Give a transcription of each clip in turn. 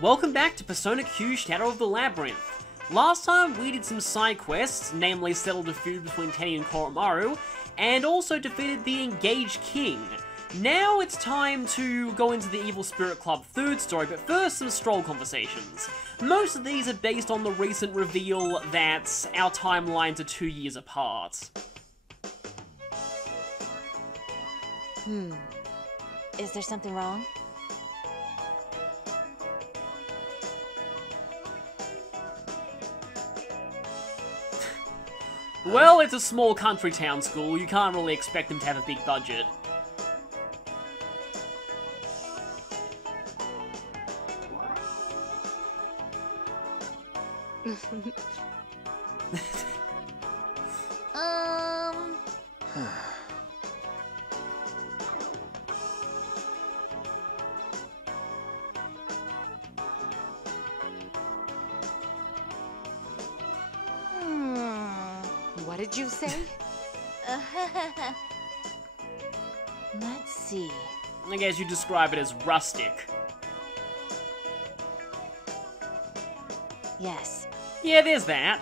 Welcome back to Persona Q Shadow of the Labyrinth. Last time we did some side quests, namely settled a feud between Tenny and Koromaru, and also defeated the Engaged King. Now it's time to go into the Evil Spirit Club third story, but first some stroll conversations. Most of these are based on the recent reveal that our timelines are 2 years apart. Is there something wrong? Well, it's a small country town school, you can't really expect them to have a big budget. What did you say? Let's see. I guess you describe it as rustic. Yes. Yeah, there's that.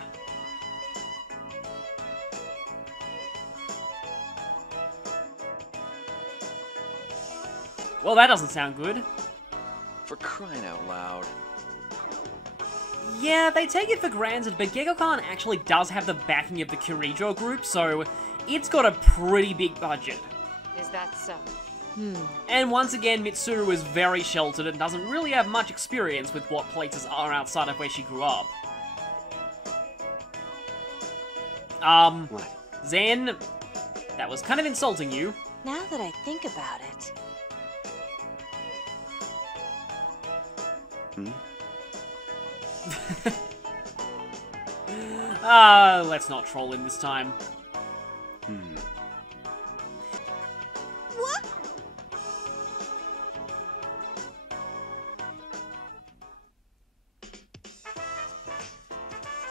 Well, that doesn't sound good. For crying out loud. Yeah, they take it for granted, but Gekkoukan actually does have the backing of the Kirijo group, so it's got a pretty big budget. Is that so? And once again, Mitsuru is very sheltered and doesn't really have much experience with what places are outside of where she grew up. What? Zen, that was kind of insulting you. Now that I think about it. Let's not troll him this time. What?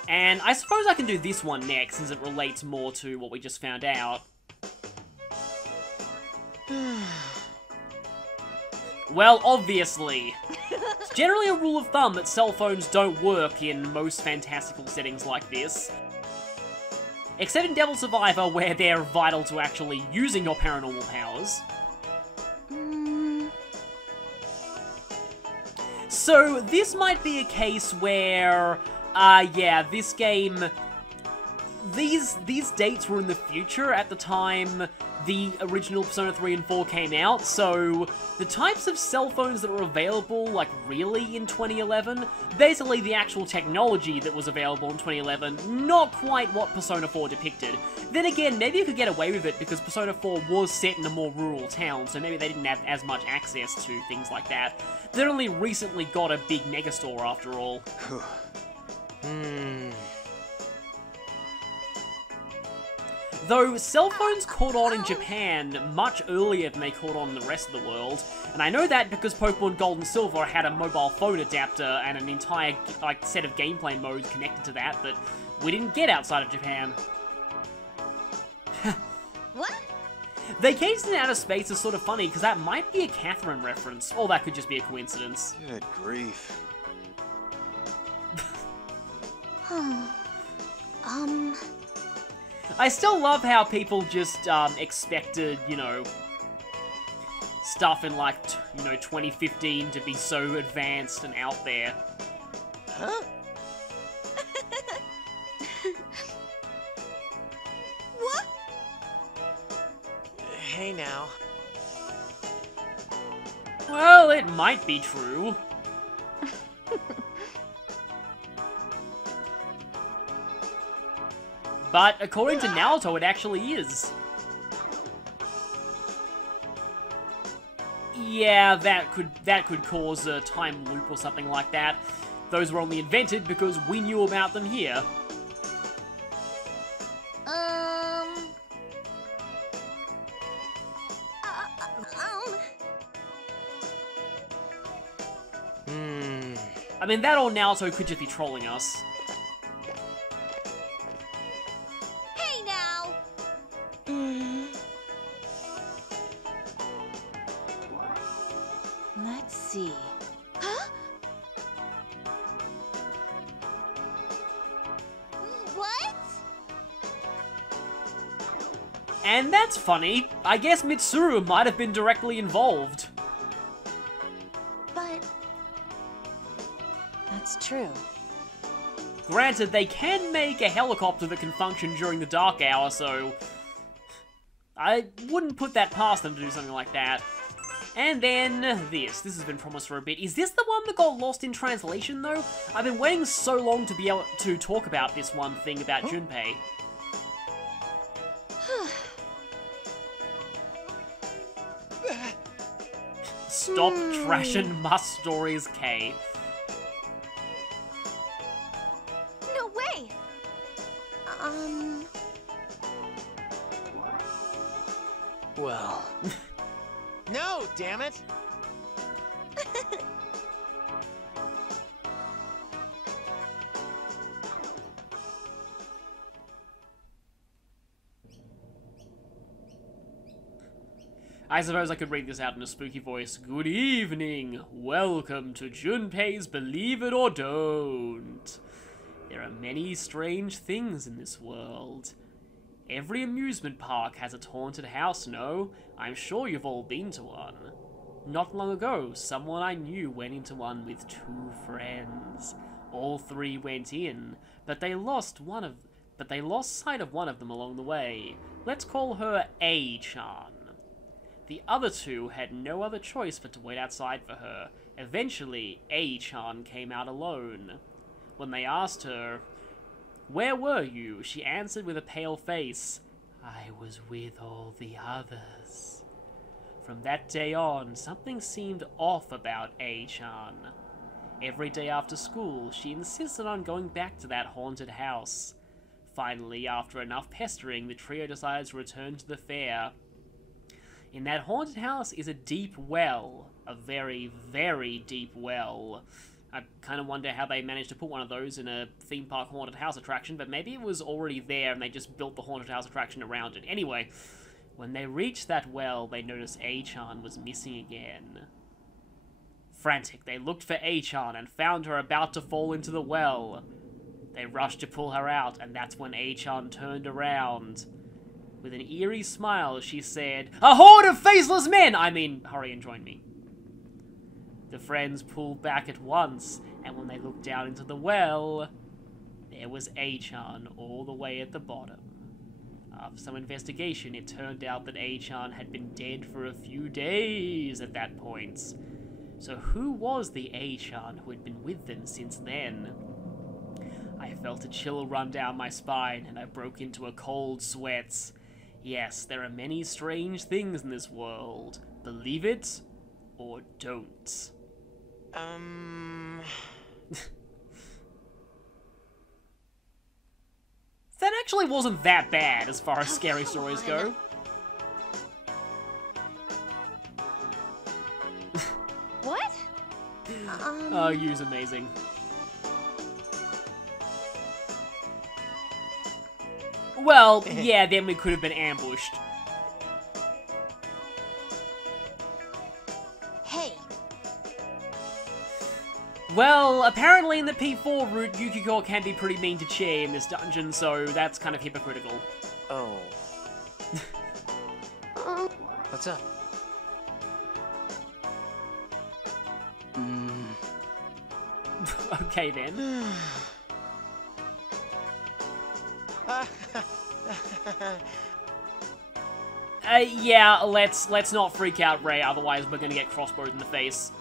And I suppose I can do this one next, since it relates more to what we just found out. Well, obviously. It's generally a rule of thumb that cell phones don't work in most fantastical settings like this. Except in Devil Survivor, where they're vital to actually using your paranormal powers. So, this might be a case where, yeah, this game... These dates were in the future at the time the original Persona 3 and 4 came out, so the types of cell phones that were available, like, really in 2011, basically the actual technology that was available in 2011, not quite what Persona 4 depicted. Then again, maybe you could get away with it because Persona 4 was set in a more rural town, so maybe they didn't have as much access to things like that. They only recently got a big megastore after all. Though cell phones caught on in Japan much earlier than they caught on in the rest of the world, and I know that because Pokemon Gold and Silver had a mobile phone adapter and an entire set of gameplay modes connected to that we didn't get outside of Japan. What? Vacation in Outer Space is sort of funny because that might be a Catherine reference, or that could just be a coincidence. Good grief. I still love how people just, expected, you know, stuff in, like, 2015 to be so advanced and out there. Huh? What? Hey now. Well, it might be true. But according to Naruto, it actually is. Yeah, that could cause a time loop or something like that. Those were only invented because we knew about them here. I mean, that or Naruto could just be trolling us. Hey now! Let's see. Huh? And that's funny. I guess Mitsuru might have been directly involved. But... that's true. Granted, they can make a helicopter that can function during the dark hour, so... I wouldn't put that past them to do something like that. And then this. This has been promised for a bit. Is this the one that got lost in translation, though? I've been waiting so long to be able to talk about this one thing about Junpei. Stop trashing Must Stories, K. No way! Well. No, damn it! I suppose I could read this out in a spooky voice. Good evening. Welcome to Junpei's Believe It or Don't. There are many strange things in this world. Every amusement park has its haunted house, no? I'm sure you've all been to one. Not long ago, someone I knew went into one with 2 friends. All 3 went in, but they lost sight of one of them along the way. Let's call her A-chan. The other 2 had no other choice but to wait outside for her. Eventually, A-chan came out alone. When they asked her, "Where were you?" she answered with a pale face, "I was with all the others." From that day on, something seemed off about A-chan. Every day after school, she insisted on going back to that haunted house. Finally, after enough pestering, the trio decided to return to the fair. In that haunted house is a deep well. A very, very deep well. I kind of wonder how they managed to put one of those in a theme park haunted house attraction, but maybe it was already there and they just built the haunted house attraction around it. Anyway, when they reached that well, they noticed A-chan was missing again. Frantic, they looked for A-chan and found her about to fall into the well. They rushed to pull her out, and that's when A-chan turned around. With an eerie smile, she said, "A horde of faceless men! I mean, hurry and join me." The friends pulled back at once, and when they looked down into the well, there was A-chan all the way at the bottom. After some investigation, it turned out that A-chan had been dead for a few days at that point. So who was the A-chan who had been with them since then? I felt a chill run down my spine, and I broke into a cold sweat. Yes, there are many strange things in this world. Believe it or don't. That actually wasn't that bad as far as scary stories go. What? Oh, Yu's amazing. Well, yeah, then we could have been ambushed. Hey. Well, apparently in the P4 route, Yukiko can be pretty mean to Chie in this dungeon, so that's kind of hypocritical. Oh. What's up? Okay then. Yeah, let's not freak out, Ray, otherwise we're gonna get crossbowed in the face.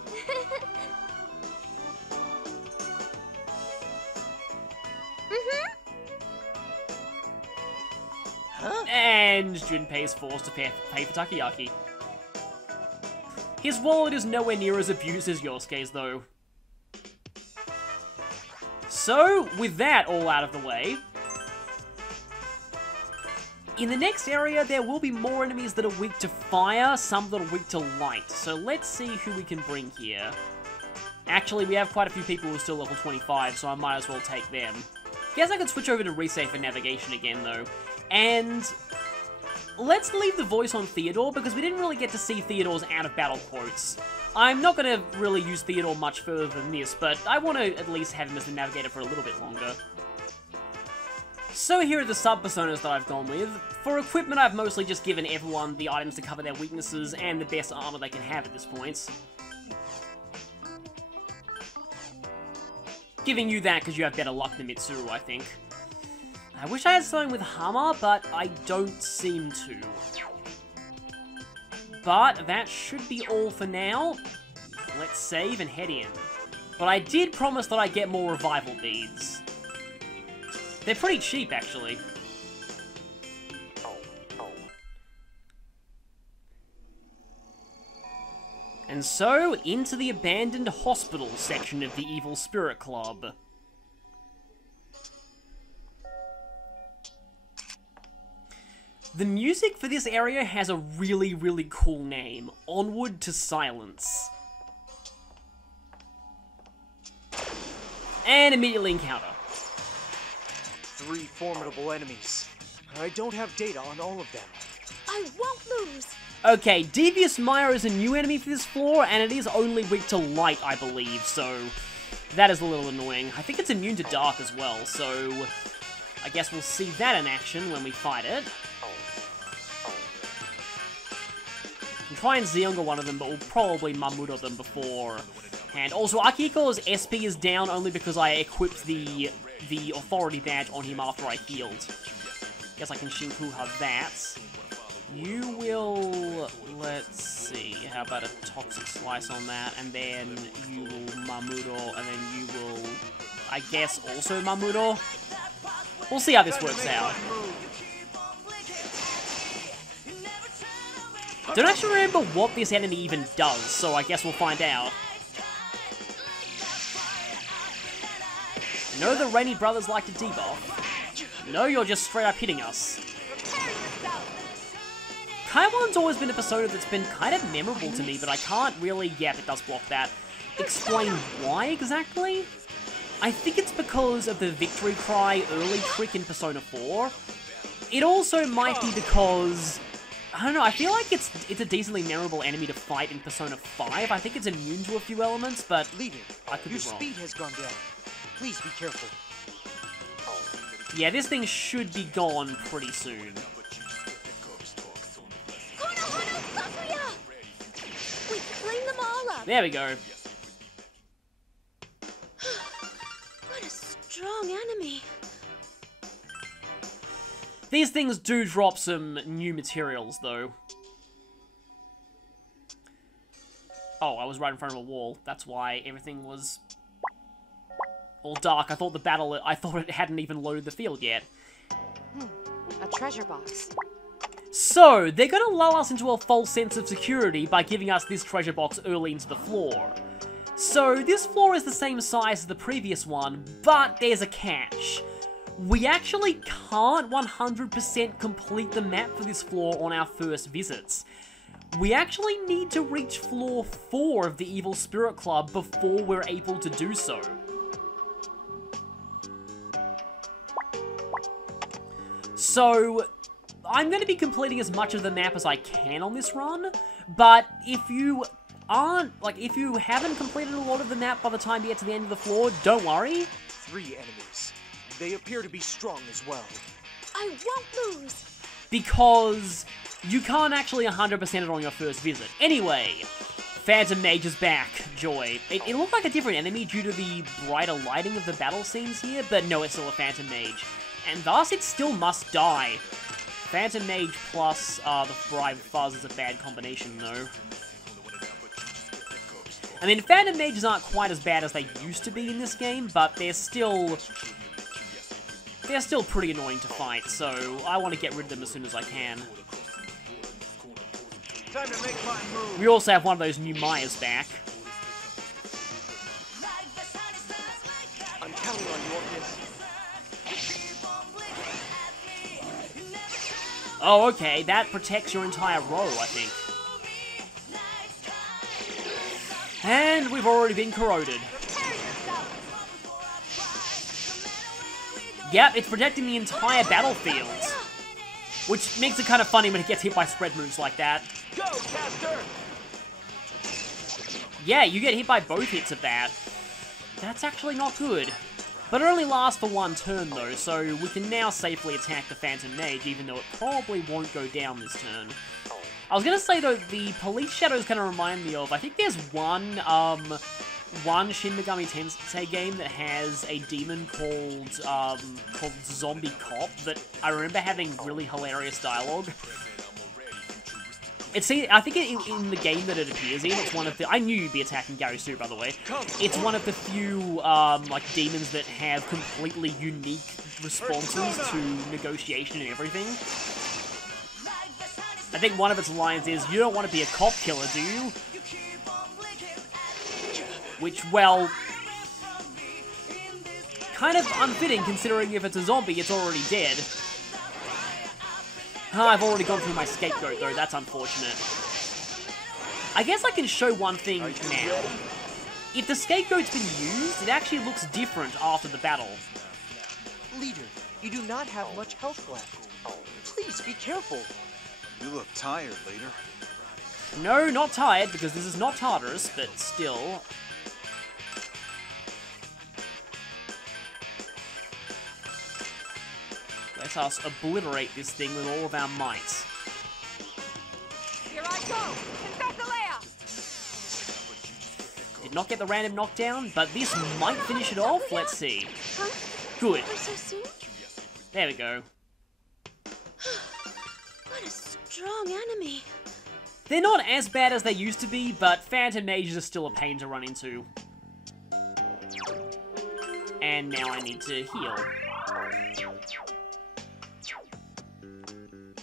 And Junpei is forced to pay for takoyaki. His wallet is nowhere near as abused as Yosuke's, though. So, with that all out of the way, in the next area, there will be more enemies that are weak to fire, some that are weak to light. So let's see who we can bring here. Actually, we have quite a few people who are still level 25, so I might as well take them. Guess I could switch over to Resave for navigation again, though. And let's leave the voice on Theodore, because we didn't really get to see Theodore's out-of-battle quotes. I'm not going to really use Theodore much further than this, but I want to at least have him as the navigator for a little bit longer. So here are the sub-personas that I've gone with. For equipment, I've mostly just given everyone the items to cover their weaknesses and the best armor they can have at this point. Giving you that because you have better luck than Mitsuru, I think. I wish I had something with Hama, but I don't seem to. But that should be all for now. Let's save and head in. But I did promise that I'd get more revival beads. They're pretty cheap, actually. And so, into the abandoned hospital section of the Evil Spirit Club. The music for this area has a really, really cool name. Onward to Silence. And immediately encounter. 3 formidable enemies. I don't have data on all of them. I won't lose. Okay, Devious Mire is a new enemy for this floor, and it is only weak to light, I believe, so that is a little annoying. I think it's immune to dark as well, so I guess we'll see that in action when we fight it. I'll try and Zeonga one of them, but we'll probably Mamudo them beforehand. Also, Akihiko's SP is down only because I equipped the authority badge on him after I healed. Guess I can Shinku-ha that. You will... let's see, how about a Toxic Slice on that, and then you will Mamudo, and then you will, I guess, also Mamudo? We'll see how this works out. Don't actually remember what this enemy even does, so I guess we'll find out. No, the Rainy Brothers like to debuff. No, you're just straight up hitting us. Kaiwan's always been a persona that's been kind of memorable to me, but I can't really... Yep, it does block that. Explain why exactly? I think it's because of the Victory Cry early trick in Persona 4. It also might be because... I don't know, I feel like it's a decently memorable enemy to fight in Persona 5. I think it's immune to a few elements, but Leader, I could be wrong. your speed has gone down. Please be careful. Yeah, this thing should be gone pretty soon. We clean them all up. There we go. What a strong enemy. These things do drop some new materials, though. Oh, I was right in front of a wall. That's why everything was all dark. I thought it hadn't even loaded the field yet. A treasure box. So, they're gonna lull us into a false sense of security by giving us this treasure box early into the floor. So, this floor is the same size as the previous one, but there's a catch. We actually can't 100% complete the map for this floor on our first visits. We actually need to reach floor 4 of the Evil Spirit Club before we're able to do so. So, I'm going to be completing as much of the map as I can on this run, but if you haven't completed a lot of the map by the time you get to the end of the floor, don't worry. 3 enemies. They appear to be strong as well. I won't lose. Because you can't actually 100% it on your first visit. Anyway, Phantom Mage is back. Joy. It looked like a different enemy due to the brighter lighting of the battle scenes here, but no, it's still a Phantom Mage. And thus, it still must die. Phantom Mage plus the Bribe Fuzz is a bad combination, though. I mean, Phantom Mages aren't quite as bad as they used to be in this game, but they're still pretty annoying to fight, so I want to get rid of them as soon as I can. Time to make my move. We also have one of those new Mayas back. I'm counting on you on this. Oh, okay, that protects your entire row, I think. And we've already been corroded. Yep, it's protecting the entire battlefield. Which makes it kind of funny when it gets hit by spread moves like that. Go, Caster! Yeah, you get hit by both hits of that. That's actually not good. But it only lasts for one turn though, so we can now safely attack the Phantom Mage, even though it probably won't go down this turn. I was gonna say though, the police shadows kind of remind me of, I think there's one Shin Megami Tensei game that has a demon called Zombie Cop that I remember having really hilarious dialogue. I think in the game that it appears in, it's one of the... I knew you'd be attacking Gary Sue, by the way. It's one of the few, like, demons that have completely unique responses to negotiation and everything. I think one of its lines is, "You don't want to be a cop killer, do you?" Which, well... kind of unfitting, considering if it's a zombie, it's already dead. I've already gone through my scapegoat, though. That's unfortunate. I guess I can show one thing now. If the scapegoat's been used, it actually looks different after the battle. Leader, you do not have much health left. Please be careful. You look tired, leader. No, not tired, because this is not Tartarus, but still. Let us obliterate this thing with all of our might. Here I go! Congratulea! Did not get the random knockdown, but this might finish it off. Let's see. Huh? Good. We're so soon? There we go. What a strong enemy. They're not as bad as they used to be, but Phantom Mages are still a pain to run into. And now I need to heal.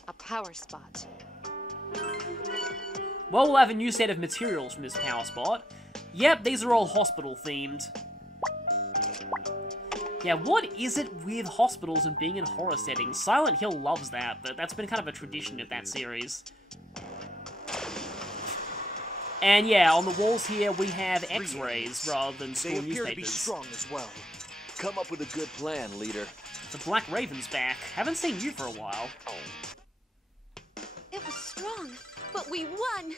A power spot. Well, we'll have a new set of materials from this power spot. Yep, these are all hospital themed. Yeah, what is it with hospitals and being in horror settings? Silent Hill loves that, but that's been kind of a tradition of that series. And yeah, on the walls here we have X-rays rather than school They appear newspapers. to be strong as well. Come up with a good plan, leader. The Black Raven's back. Haven't seen you for a while. It was strong, but we won.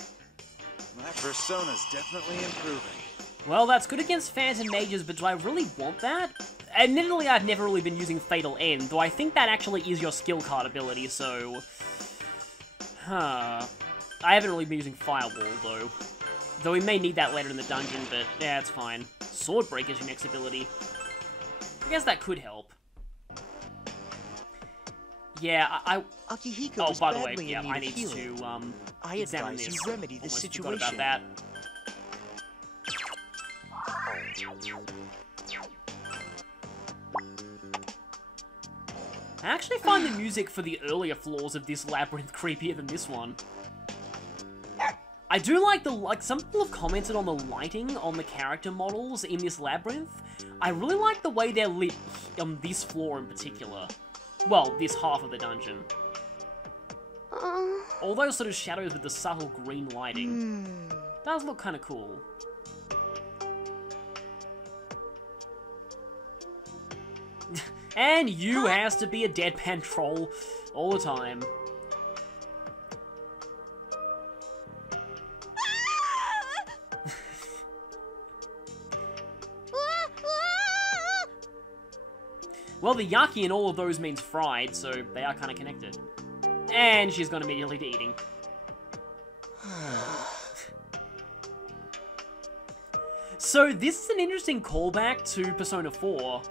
My persona's definitely improving. Well, that's good against Phantom Mages, but do I really want that? Admittedly, I've never really been using Fatal End, though I think that actually is your skill card ability, so... Huh... I haven't really been using Firewall, though. Though we may need that later in the dungeon, but yeah, it's fine. Swordbreak is your next ability. I guess that could help. Yeah, Akihiko oh, was by the way, badly yeah, in need I of need healing. to, I examine advise this. you remedy the Almost situation. forgot about that. I actually find the music for the earlier floors of this labyrinth creepier than this one. I do like some people have commented on the lighting on the character models in this labyrinth. I really like the way they're lit on this floor in particular. Well, this half of the dungeon. All those sort of shadows with the subtle green lighting. Does look kind of cool. And you has to be a deadpan troll all the time. Well, the yaki in all of those means fried, so they are kind of connected. And she's gone immediately to eating. So this is an interesting callback to Persona 4.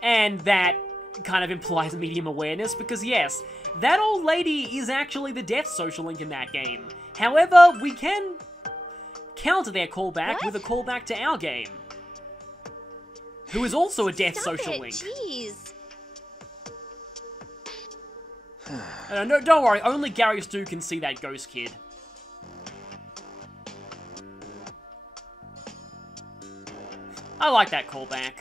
And that kind of implies medium awareness, because yes, that old lady is actually the death social link in that game. However, we can counter their callback with a callback to our game, who is also a death social link. Jeez. No, don't worry, only Gary Stu can see that ghost kid. I like that callback.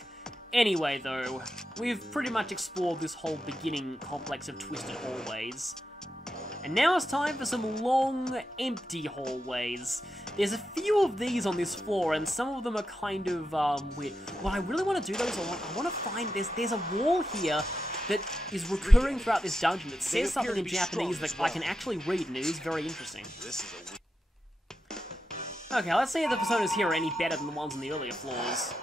Anyway, though, we've pretty much explored this whole beginning complex of twisted hallways. And now it's time for some long, empty hallways. There's a few of these on this floor, and some of them are kind of, weird. What I really want to do, though, is I want to find... There's a wall here that is recurring throughout this dungeon. It says something in Japanese that I can actually read, and it is very interesting. Okay, let's see if the personas here are any better than the ones in the earlier floors.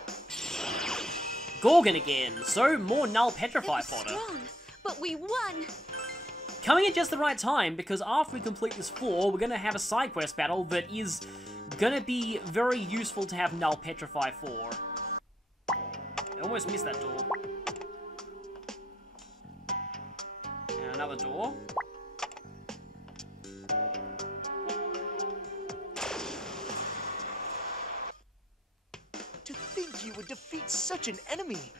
Gorgon again, so more null petrify fodder. Strong, but we won. Coming at just the right time, because after we complete this floor, we're gonna have a side quest battle that is gonna be very useful to have null petrify for. I almost missed that door. And another door. To think you would defeat such an enemy!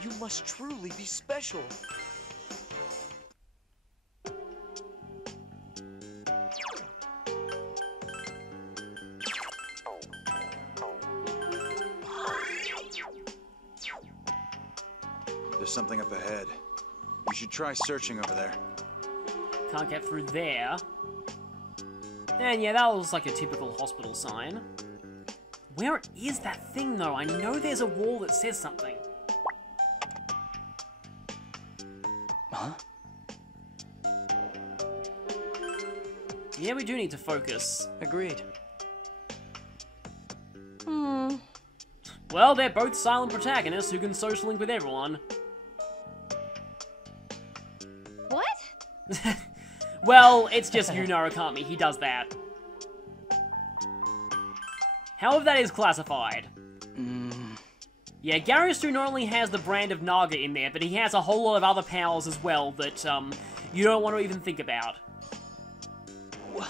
You must truly be special. There's something up ahead. You should try searching over there. Can't get through there. And yeah, that was like a typical hospital sign. Where is that thing though? I know there's a wall that says something. Huh? Yeah, we do need to focus. Agreed. Well, they're both silent protagonists who can social link with everyone. What? Well, it's just Yu Narukami, he does that. However, that is classified. Yeah, Garistu not only has the brand of Naga in there, but he has a whole lot of other powers as well that, you don't want to even think about. What?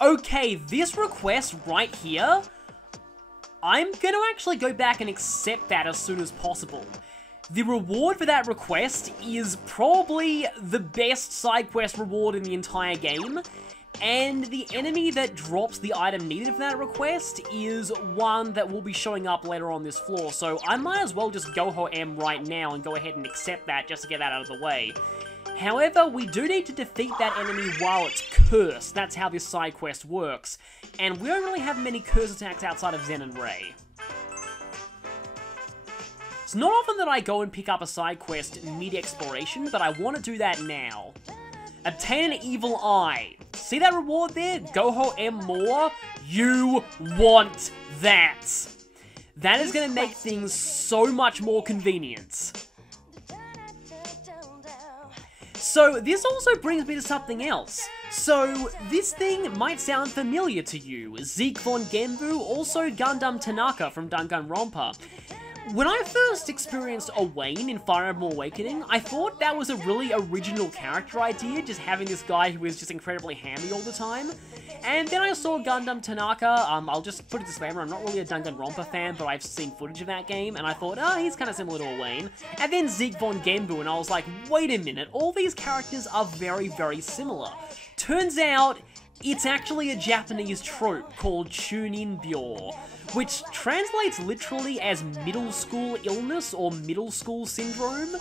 Okay, this request right here, I'm gonna actually go back and accept that as soon as possible. The reward for that request is probably the best side quest reward in the entire game, and the enemy that drops the item needed for that request is one that will be showing up later on this floor, so I might as well just go ho M right now and go ahead and accept that just to get that out of the way. However, we do need to defeat that enemy while it's cursed. That's how this side quest works. And we don't really have many curse attacks outside of Zen and Ray. It's not often that I go and pick up a side quest mid-exploration, but I want to do that now. Obtain an evil eye. See that reward there? Goho M more? You want that. That is going to make things so much more convenient. So, this also brings me to something else. So, this thing might sound familiar to you. Zeke von Genbu, also Gundam Tanaka from Danganronpa. When I first experienced Owain in Fire Emblem Awakening, I thought that was a really original character idea, just having this guy who was just incredibly handy all the time. And then I saw Gundam Tanaka. I'll just put a disclaimer, I'm not really a Danganronpa fan, but I've seen footage of that game, and I thought, oh, he's kind of similar to Owain. And then Zeke von Genbu, and I was like, wait a minute, all these characters are very, very similar. Turns out, it's actually a Japanese trope called Chunin Bureau, which translates literally as middle school illness or middle school syndrome.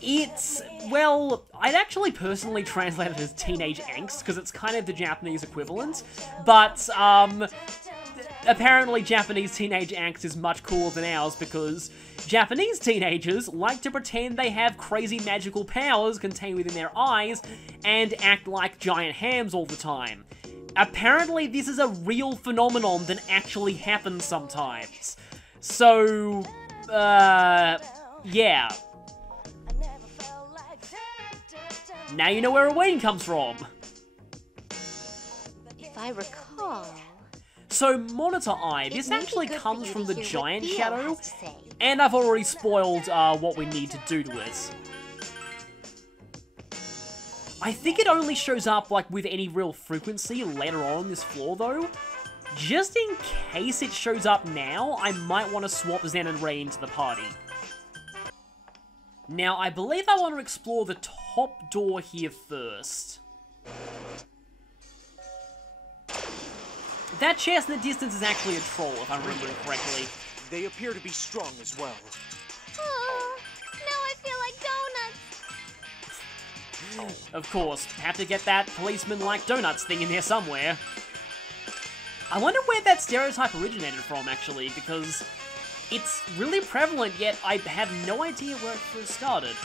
It's, well, I'd actually personally translate it as teenage angst, because it's kind of the Japanese equivalent, but, apparently Japanese teenage angst is much cooler than ours, because Japanese teenagers like to pretend they have crazy magical powers contained within their eyes, and act like giant hams all the time. Apparently this is a real phenomenon that actually happens sometimes. So, yeah. Now you know where Owain comes from. If I recall... So, Monitor Eye, this actually comes from the Giant Shadow, and I've already spoiled what we need to do to it. I think it only shows up, like, with any real frequency later on this floor, though. Just in case it shows up now, I might want to swap Zen and Ray into the party. Now, I believe I want to explore the top door here first. That chest in the distance is actually a troll, if I'm remembering correctly. They appear to be strong as well. Oh, now I feel like donuts. Of course, have to get that policeman-like donuts thing in there somewhere. I wonder where that stereotype originated from, actually, because it's really prevalent, yet I have no idea where it first started.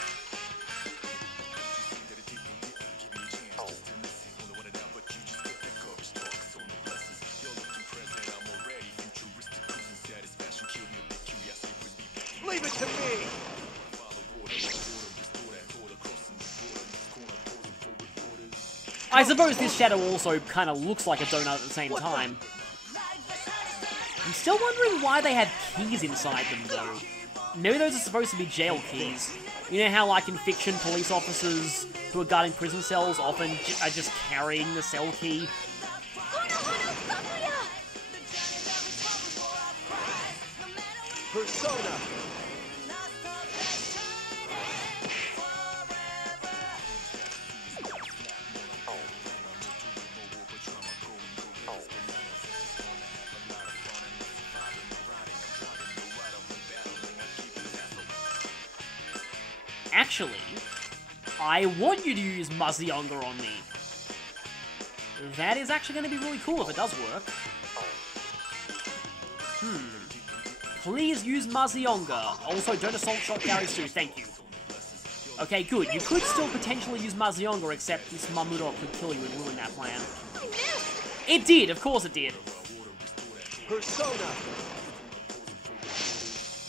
I suppose this shadow also kind of looks like a donut at the same time. I'm still wondering why they had keys inside them, though. Maybe those are supposed to be jail keys. You know how, like, in fiction, police officers who are guarding prison cells often are just carrying the cell key? Persona! Actually, I want you to use Muzzyonga on me. That is actually going to be really cool if it does work. Please use Muzzyonga. Also, don't assault shot Gary Sue, thank you. Okay, good. You could still potentially use Muzzyonga, except this Mamuro could kill you and ruin that plan. It did, of course it did. Persona!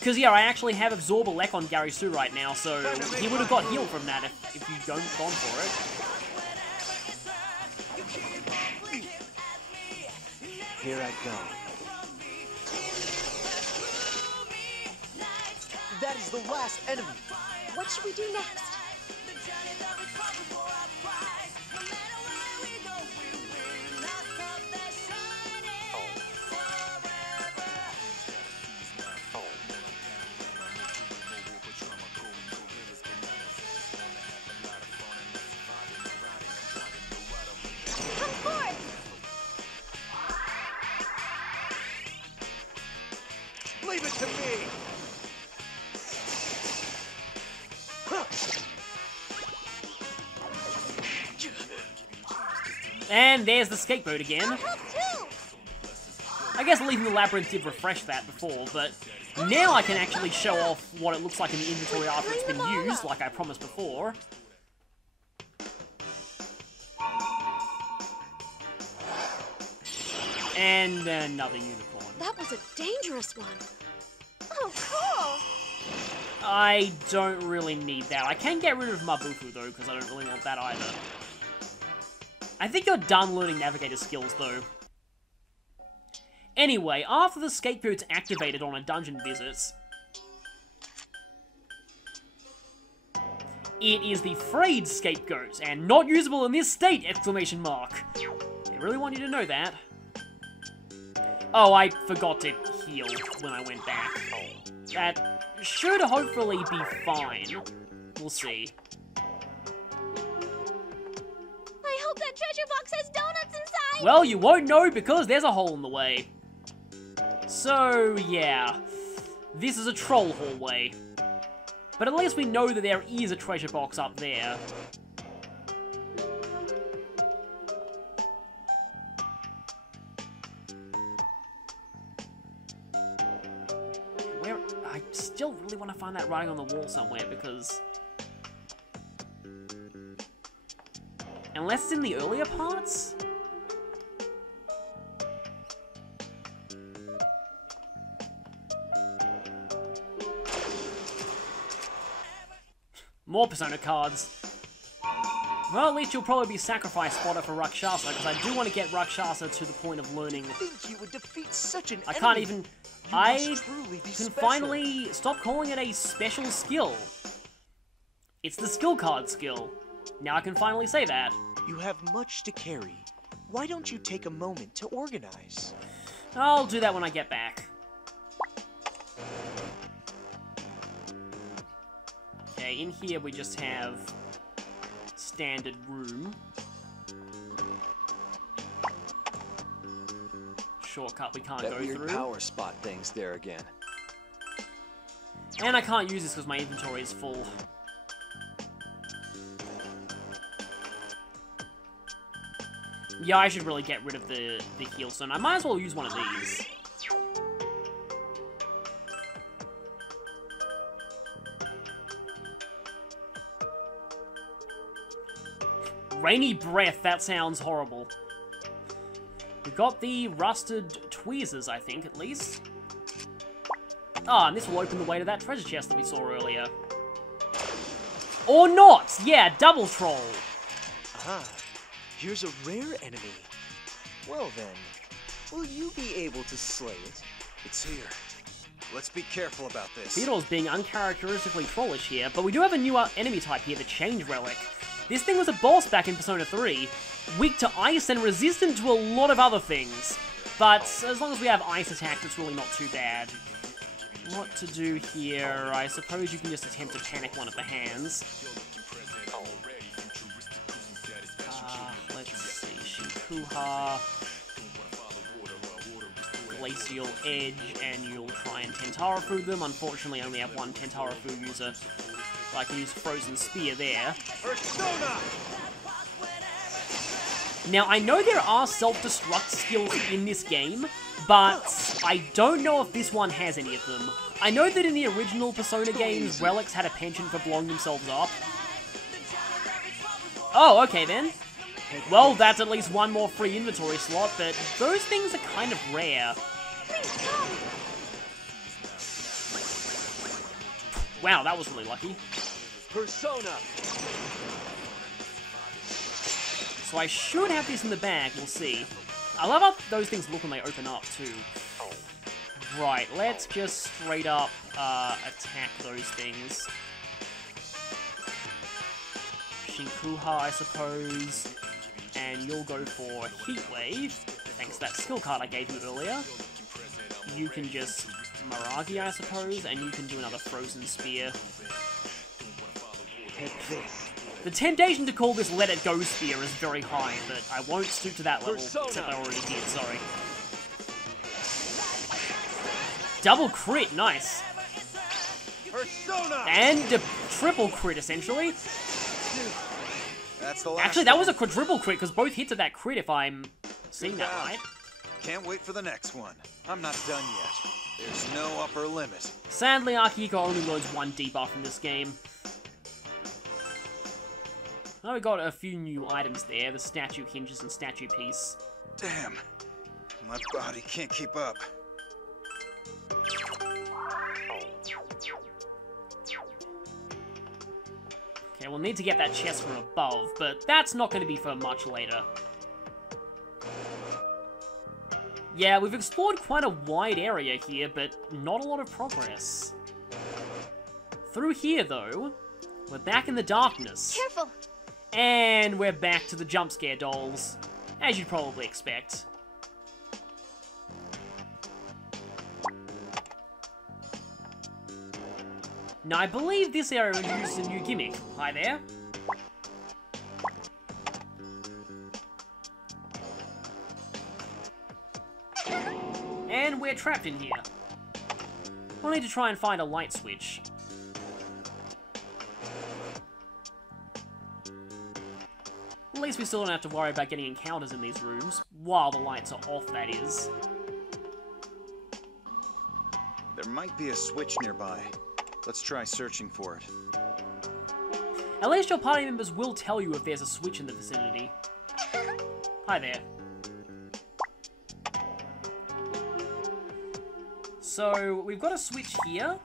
Because, yeah, I actually have Absorb Elec on Gary Sue right now, so he would have got healed from that if you'd gone for it. Here I go. That is the last enemy. What should we do next? Come forth! Leave it to me! And there's the scapegoat again. I'll help too! I guess leaving the labyrinth did refresh that before, but now I can actually show off what it looks like in the inventory after it's been used, like I promised before. And another unicorn. That was a dangerous one. Oh, cool! I don't really need that. I can get rid of Mabufu, though, because I don't really want that either. I think you're done learning Navigator skills, though. Anyway, after the scapegoat's activated on a dungeon visit, it is the frayed scapegoat, and not usable in this state! Exclamation mark. I really want you to know that. Oh, I forgot to heal when I went back. That should hopefully be fine. We'll see. I hope that treasure box has donuts inside! Well, you won't know because there's a hole in the way. So, yeah. This is a troll hallway. But at least we know that there is a treasure box up there. Where... I still really want to find that writing on the wall somewhere because... Unless it's in the earlier parts? More Persona cards. Well, at least you'll probably be sacrifice fodder for Rakshasa, because I do want to get Rakshasa to the point of learning. I think you would defeat such an I enemy. can't even... You I must truly be can special. finally stop calling it a special skill. It's the skill card skill. Now I can finally say that. You have much to carry. Why don't you take a moment to organize? I'll do that when I get back. Okay, in here we just have standard room. Shortcut we can't That go weird through. power spot thing's there again. And I can't use this because my inventory is full. Yeah, I should really get rid of the heal stone. I might as well use one of these. Rainy breath, that sounds horrible. We got the rusted tweezers, I think, at least. Ah, and this will open the way to that treasure chest that we saw earlier. Or not! Yeah, double troll! Aha. Here's a rare enemy. Well then, will you be able to slay it? It's here. Let's be careful about this. Theodore's being uncharacteristically trollish here, but we do have a new enemy type here, the Change Relic. This thing was a boss back in Persona 3, weak to ice and resistant to a lot of other things. But as long as we have ice attacks, it's really not too bad. What to do here? I suppose you can just attempt to panic one of the hands. Let's see, Shinkuha, Glacial Edge, and you'll try and Tentarafu them. Unfortunately, I only have one Tentarafu user, so I can use Frozen Spear there. Persona! Now, I know there are self-destruct skills in this game, but I don't know if this one has any of them. I know that in the original Persona games, relics had a penchant for blowing themselves up. Oh, okay then. Well, that's at least one more free inventory slot, but those things are kind of rare. Wow, that was really lucky. Persona! So I should have this in the bag, we'll see. I love how those things look when they open up, too. Right, let's just straight up attack those things. Shinkuha, I suppose. And you'll go for Heat Wave, thanks to that skill card I gave you earlier. You can just Maragi, I suppose, and you can do another Frozen Spear. Take this. The temptation to call this Let It Go Spear is very high, but I won't stoop to that level, Persona. except I already did, sorry. Double crit, nice. Persona! And a triple crit, essentially. That's the last Actually, that was a one. quadruple crit, because both hits of that crit, if I'm seeing that right. Can't wait for the next one. I'm not done yet. There's no upper limit. Sadly, Akihiko only loads one debuff in this game. Now we got a few new items there, the statue hinges and statue piece. Damn. My body can't keep up. Okay, we'll need to get that chest from above, but that's not going to be for much later. Yeah, we've explored quite a wide area here, but not a lot of progress. Through here, though, we're back in the darkness. Careful! And we're back to the jump scare dolls, as you'd probably expect. Now, I believe this area introduces a new gimmick. Hi there. And we're trapped in here. We'll need to try and find a light switch. At least we still don't have to worry about getting encounters in these rooms, while the lights are off, that is. There might be a switch nearby. Let's try searching for it. At least your party members will tell you if there's a switch in the vicinity. Hi there. So, we've got a switch here.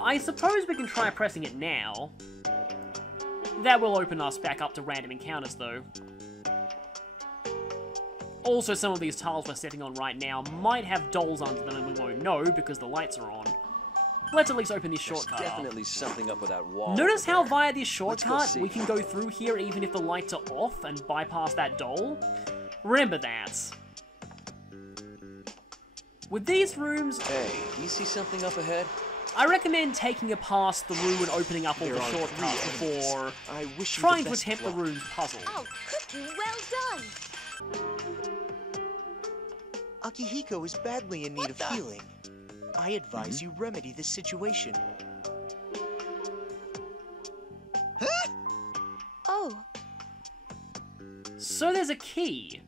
I suppose we can try pressing it now. That will open us back up to random encounters, though. Also, some of these tiles we're setting on right now might have dolls under them and we won't know because the lights are on. Let's at least open this There's shortcut up. definitely something up with that wall. Notice over how there. via this Let's go shortcut see. we can go through here even if the lights are off and bypass that doll? Remember that. With these rooms, Hey, you see something up ahead? I recommend taking a past the room and opening up all There the are shortcuts three enemies. before I wish you trying the to best attempt of the luck. room's puzzle. Oh, Cookie, well done! Akihiko is badly in need of healing. I advise you remedy this situation. Oh, So there's a key.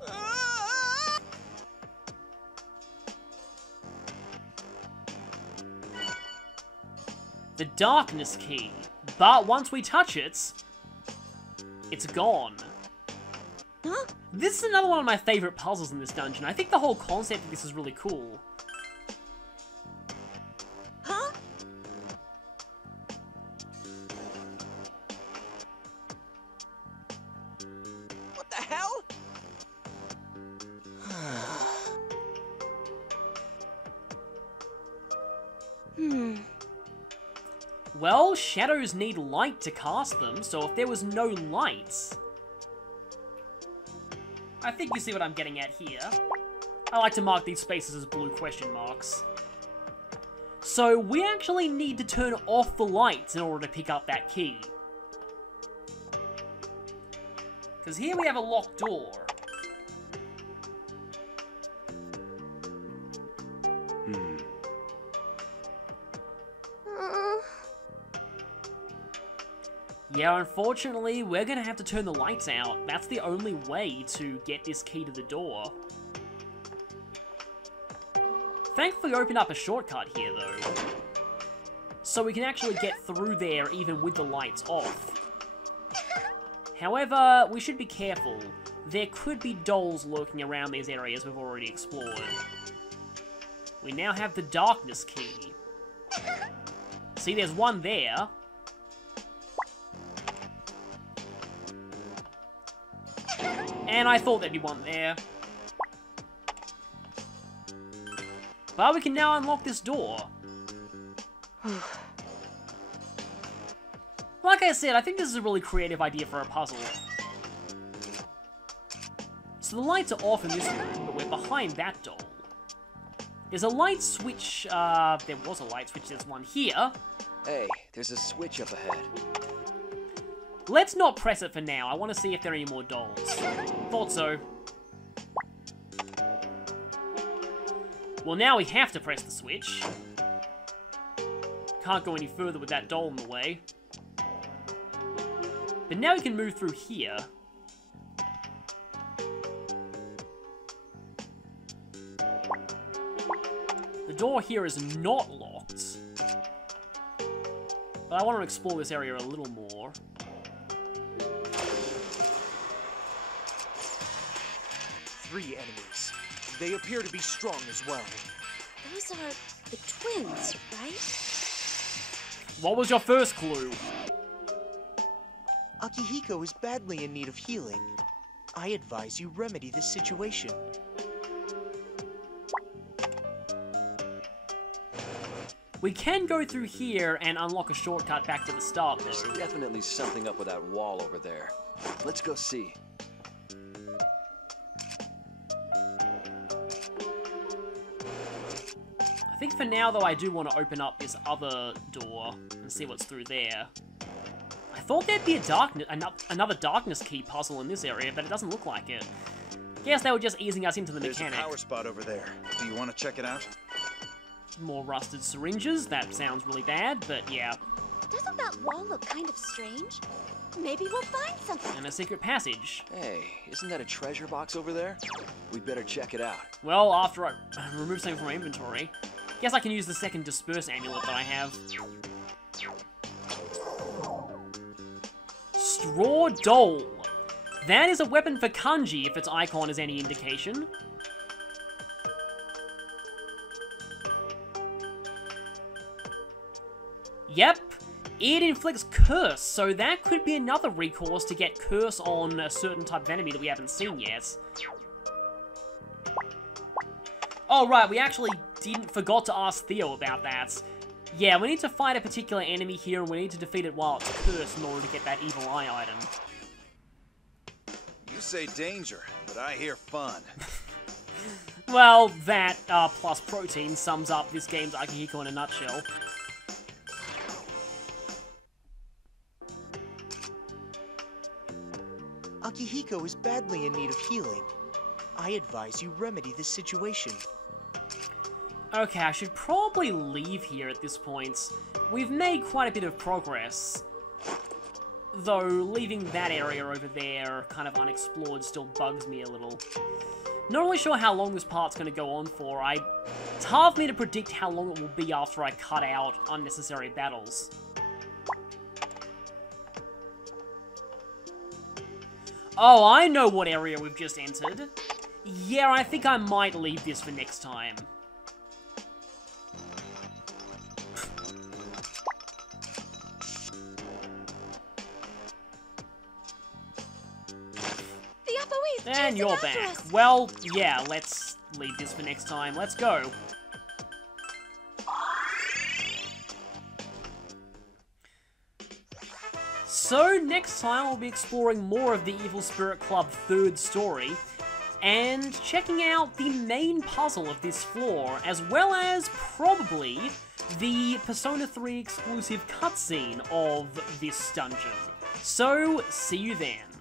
The darkness key. But once we touch it, it's gone. huh? This is another one of my favorite puzzles in this dungeon. I think the whole concept of this is really cool. Huh? What the hell? Well, shadows need light to cast them, so if there was no lights... I think you see what I'm getting at here. I like to mark these spaces as blue question marks. So we actually need to turn off the lights in order to pick up that key. Because here we have a locked door. Yeah, unfortunately, we're gonna have to turn the lights out. That's the only way to get this key to the door. Thankfully, open up a shortcut here, though. So we can actually get through there even with the lights off. However, we should be careful. There could be dolls lurking around these areas we've already explored. We now have the darkness key. See, there's one there. And I thought there'd be one there. But we can now unlock this door. Like I said, I think this is a really creative idea for a puzzle. So the lights are off in this room, but we're behind that doll. There's a light switch, there was a light switch, there's one here. Hey, there's a switch up ahead. Let's not press it for now. I want to see if there are any more dolls. Thought so. Well, now we have to press the switch. Can't go any further with that doll in the way. But now we can move through here. The door here is not locked. But I want to explore this area a little more. Three enemies. They appear to be strong as well. Those are the twins, right? What was your first clue? Akihiko is badly in need of healing. I advise you remedy this situation. We can go through here and unlock a shortcut back to the start, There's though. definitely something up with that wall over there. Let's go see. I think for now, though, I do want to open up this other door and see what's through there. I thought there'd be another darkness key puzzle in this area, but it doesn't look like it. Guess they were just easing us into the There's mechanic. a power spot over there. Do you want to check it out? More rusted syringes. That sounds really bad, but yeah. Doesn't that wall look kind of strange? Maybe we'll find something. And a secret passage. Hey, isn't that a treasure box over there? We better check it out. Well, after I remove something from my inventory, guess I can use the second disperse amulet that I have. Straw Doll. That is a weapon for Kanji, if its icon is any indication. Yep, it inflicts curse, so that could be another recourse to get curse on a certain type of enemy that we haven't seen yet. Oh right, we actually forgot to ask Theo about that. Yeah, we need to fight a particular enemy here, and we need to defeat it while it's cursed in order to get that evil eye item. You say danger, but I hear fun. Well, that plus protein sums up this game's Akihiko in a nutshell. Akihiko is badly in need of healing. I advise you remedy this situation. Okay, I should probably leave here at this point. We've made quite a bit of progress. Though, leaving that area over there kind of unexplored still bugs me a little. Not really sure how long this part's going to go on for. It's hard for me to predict how long it will be after I cut out unnecessary battles. Oh, I know what area we've just entered. Yeah, I think I might leave this for next time. The And you're after back. us. Well, yeah, let's leave this for next time. Let's go. So, next time we'll be exploring more of the Evil Spirit Club third story, and checking out the main puzzle of this floor, as well as, probably, the Persona 3 exclusive cutscene of this dungeon. So, see you then.